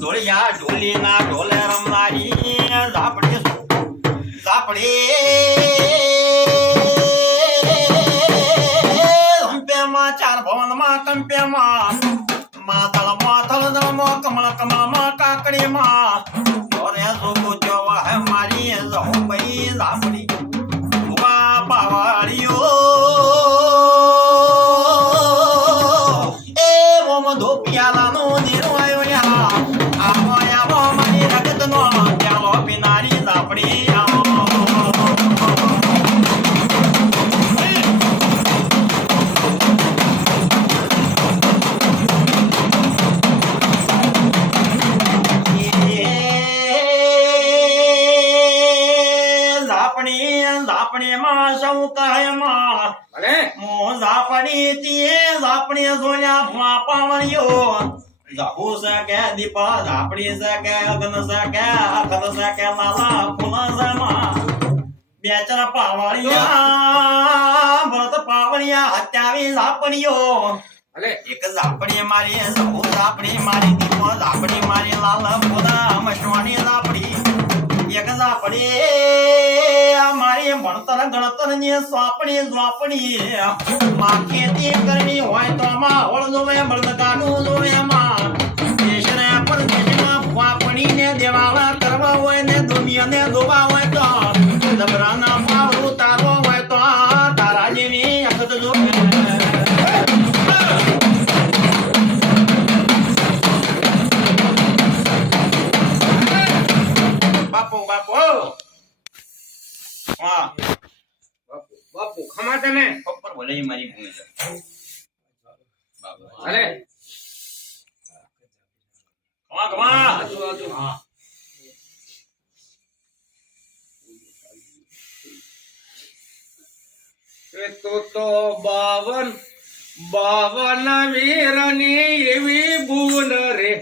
ધોળિયા ઢોલીના ઢોલે રમનારી ઝાપડી કંપેમાં ચાર ભવનમાં કંપેમાં માથળ કમળ કમળમાં કાકડીમાં ધોરે જોગો જોવા હે મારી જહું ભાઈ ઝાપડી ઉભા પાવાડીઓ એ મોમ ધોપિયાલાનો દેરો આવ્યો આવો મારી રગતનો ચાલો પીનારી ઝાપડી ઝાપણીમાં સૌ કાયમાં મો ઝાપડી તીએ ઝાપણી જોયા પાવણિયો જાહુ સકે દીપા ઝાપડી સકે અગન સકે અખત સકે લાલા ફૂલ જમા બેચર પાવણિયા ભરત પાવણિયા હત્યાવી ઝાપણીયો એક ઝાપડી મારી જાહુ ઝાપડી મારી દીપો ઝાપડી મારી લાલા ફૂલ મશવાની ઝાપડી એક ઝાપડી મારી ભણતર ગણતર ની સ્વાપણી દ્વાપણી માં ખેતી કરવી હોય તો માં હોળ જોવે બળદગાનું જોવે માં દેશને પરદેશમાં વાપણી ને દેવાળા કરવા હોય ને દુનિયાને જોવા હોય તો દબરાના ભાવ ઉતારવો હોય તો તારા જેવી અખત જોવે બાપુ ખમા તને પપ્પર બોલે મારી ભૂમિ છે અરે કમા હા તો 52 વીરની એવી ભૂલ રે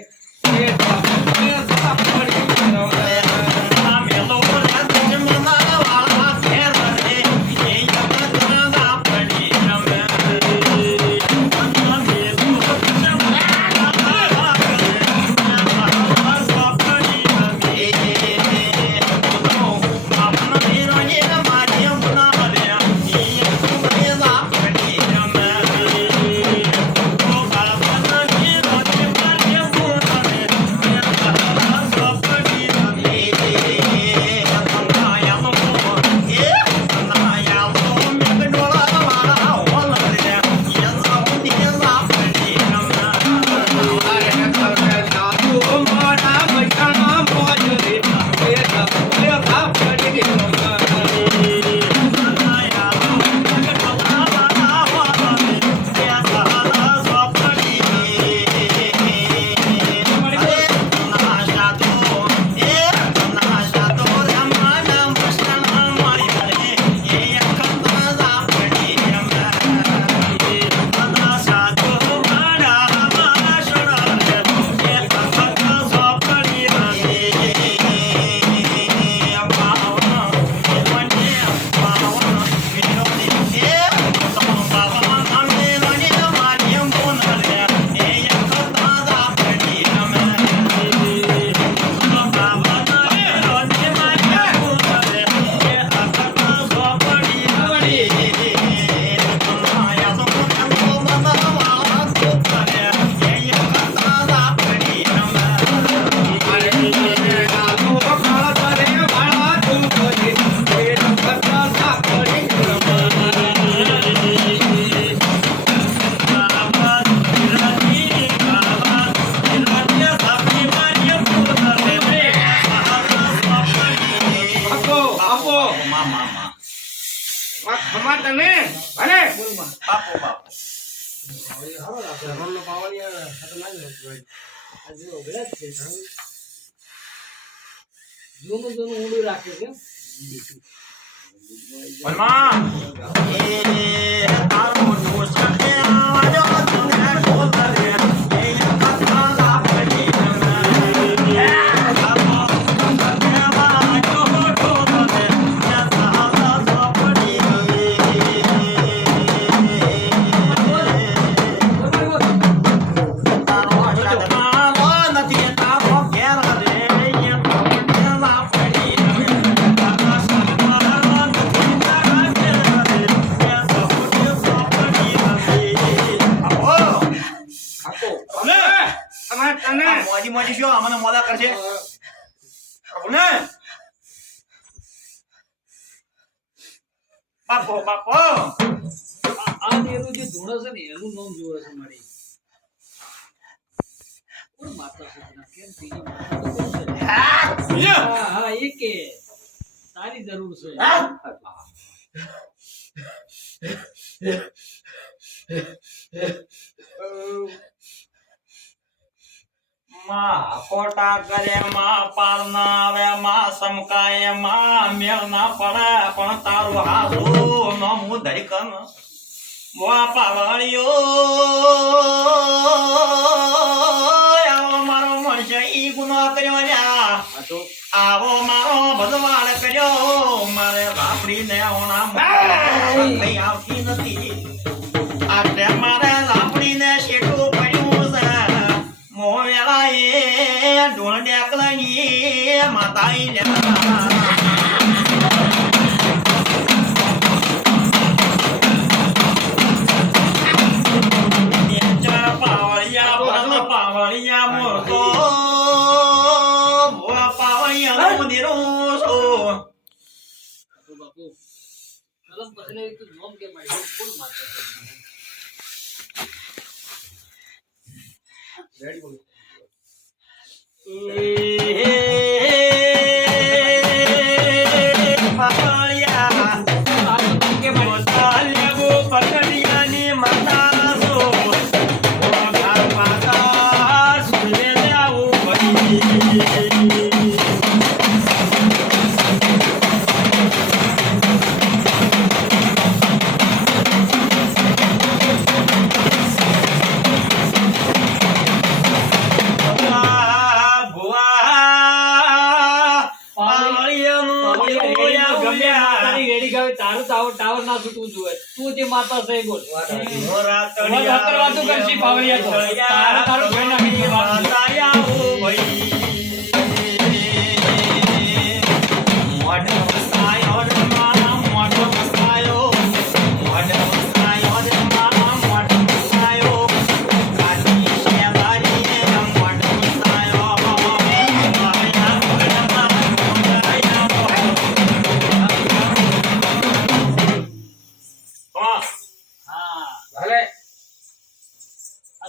ખમા તને અરે બાપો જૂનું ઊંડું રાખ્યું કેમ પલમાં એ તારો દોસ્ત કે આજો તુને બોલ રે એ કથા આપણી નથી તારો જો અમને મોડા કરશે ને બાપો બાપો આ દેરું જે ધૂણો છે ને એનું નામ જોવે છે મારી કોણ માતા છે તેના? કેમ ત્રીજી માતા તો કોણ છે? હા એ કે તારી જરૂર છે. માં ખોટા કરે માં પાર ના આવે માં સમકાય માં મેળ ના પડે પણ તારું હાથો નો હું ધરી કન મોવા પાવળિયો આવો મારો મનુષ્ય ઈ ગુનો કર્યો લ્યા આવો મારો ભગવાન કર્યો મારે લાપડીને ઓણા કઈ આવતી નથી આટલે મારે લાપડીને શેઠું પડ્યું છે મોવેલા એ ઢોળ ડેકલાની માતાઈ લ્યા પાવળિયા મોરતો ભોળા પાવળિયા મંદિરો છો બાપુ કલમ પછી તો નામ કે મારી કોણ માતા છે? રેડી બોલો. પાવળિયા કે મોતા લેવો પકડિયાની માતા છો માતા સુને આવું ભઈ ટાવર ના છૂટવું જોઈએ. તું જે માતા છે એ બોલ. વાતો કરશી પાવડિયા તો. તારું જોઈ નાખી એ વાત.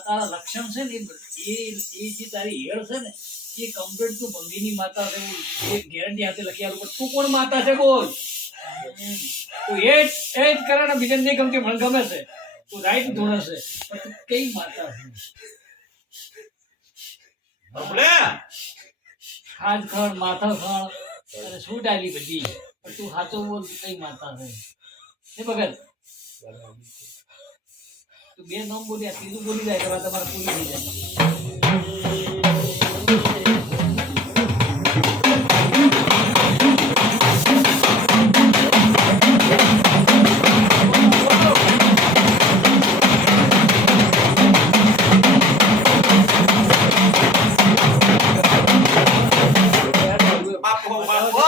તારા લક્ષણ છે ને એ જે તારી હેળ છે ને એ કમ્પ્લીટ તું ભંગીની માતા છે એ ગેરંટી હાથે લખી આલું પણ તું કોણ માતા છે બોલ તું એ જ કરે ને બીજાને નહીં ગમતી મને ગમે છે તું રાઈટ ધોરણ છે પણ તું કઈ માતા છે ખાજ ખણ માથા ખણ અને શું ડાલી બધી પણ તું સાચો બોલ કઈ માતા છે ને ભગત તો બે નામ બોલ્યા ત્રીજું બોલી જાય કે તમારે પૂરી થઈ જાય. બાપો બાપો